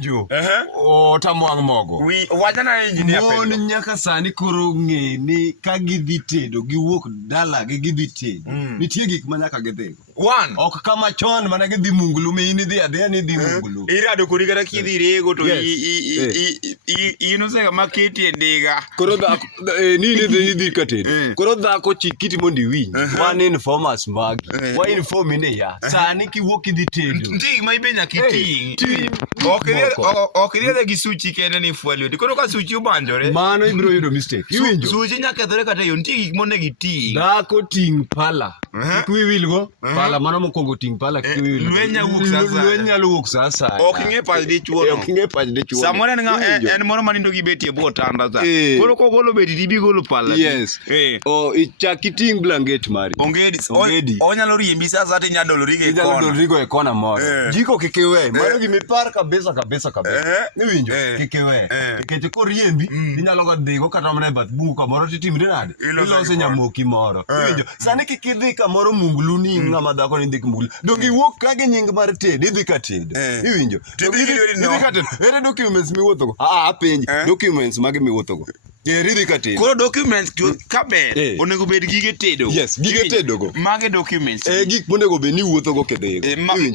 Jo. O tamwang' mogo. Wachana engineer Mon nyaka sani koro ng'e ni ka gidhi tedo giwuok dala gidhi tedo. Nitie gik ma nyaka gidhigo. One. Ok kama chon mana gidhi munglu mi in idhi adhiya ni idhi munglu. Irado kodi kata kidhi rego to in osega maketi e ndiga. Koro ni idhi ka tedo. Koro dhako chikiti mondo iwinj. Wan informers magi. Wa inform ni ya. Sani kiwuok idhi tedo. Ting ma ibe nyaka iting'. Ok iriedhe gi suchi kende ni fuel. Koro ka suchi obanjore. Mano ibiro yudo mistake. Iwinjo? Suchi nyaka kethore kata yo nitie gik monego iting'. Dhako ting' pala. Kik wiwilgo. Pala mano mokwongo ting' pala kik wiwilgo. Lweny nyalo wuok sa asaya. Lweny nyalo wuok sa asaya. Ok ing'e pach dichuo no. Ok ing'e pach dichuo. Samoro en moro manindo gi beti e bwo otanda sa. Koro kogolo beti tibi golo pala. Yes. Chak iting' blanket mari. Ongedi. Onyalo riembi sa asaya tinya dolori go e kona. Inyalo dolori go e kona moro. Jiko kik iwe. Mano gimipar kabisa. Niwinjo? Kik iwe. Nikech koriembi inyalo ga dhigo kata mana e bath bungu kamoro titimre nade. Ilose nyamoki moro. Niwinjo? Sani kik idhi kamoro munglu ni ng'ama dhako ni dhi munglu. Donge iwuok ka gi nying mar tedo idhi ka tedo. Niwinjo? Idhi ka tedo. Ere documents miwuothogo? Apenji. Documents magi miwuothogo. Idhi ka tedo. Koro documents kaber onego bed gige tedo. Yes, gige tedogo. Mage documents. Gik monego bed ni wuothogo kedhigo.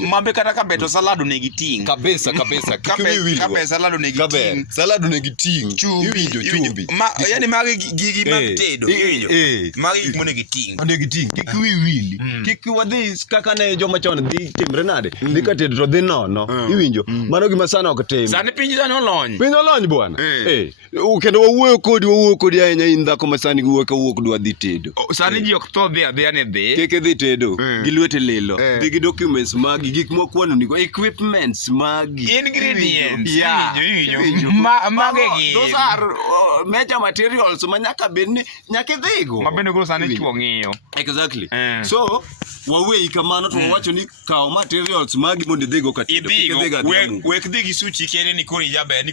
Mabe kata kabe to salad onego iting'. Kabisa. Kabe salad onego iting'. Salad onego iting'. Iwinjo chumbi. Yani mage gigi mag tedo. Iwinjo? Mage gik monego iting'. Onego iting'. Kik wiwili. Kik wadhi kaka ne joma chon dhi timre nade. Dhi ka tedo to dhi nono. Iwinjo? Mano gima sani ok tim. Sani piny sani olony. Piny olony bwana. Kendo wawuoyo kodi ahinya in dhako ma sani wuok dwa dhi tedo. Sani ji ok tho dhi adhiya ni dhi. Kik idhi tedo. Gi lwete lilo. Dhi gi documents magi. Gik mokwano nigo. Equipments magi. Ingredients. Iwinjo. Mage gi. Those are major materials ma nyaka bed ni nyaka idhigo. Ma bende koro sani chuo ng'iyo. Exactly. So, wawei kamano to wawacho ni kaw materials magi mondo idhigo ka tedo. Idhigo. Wek dhi gi suchi kende ni koro ijaber ni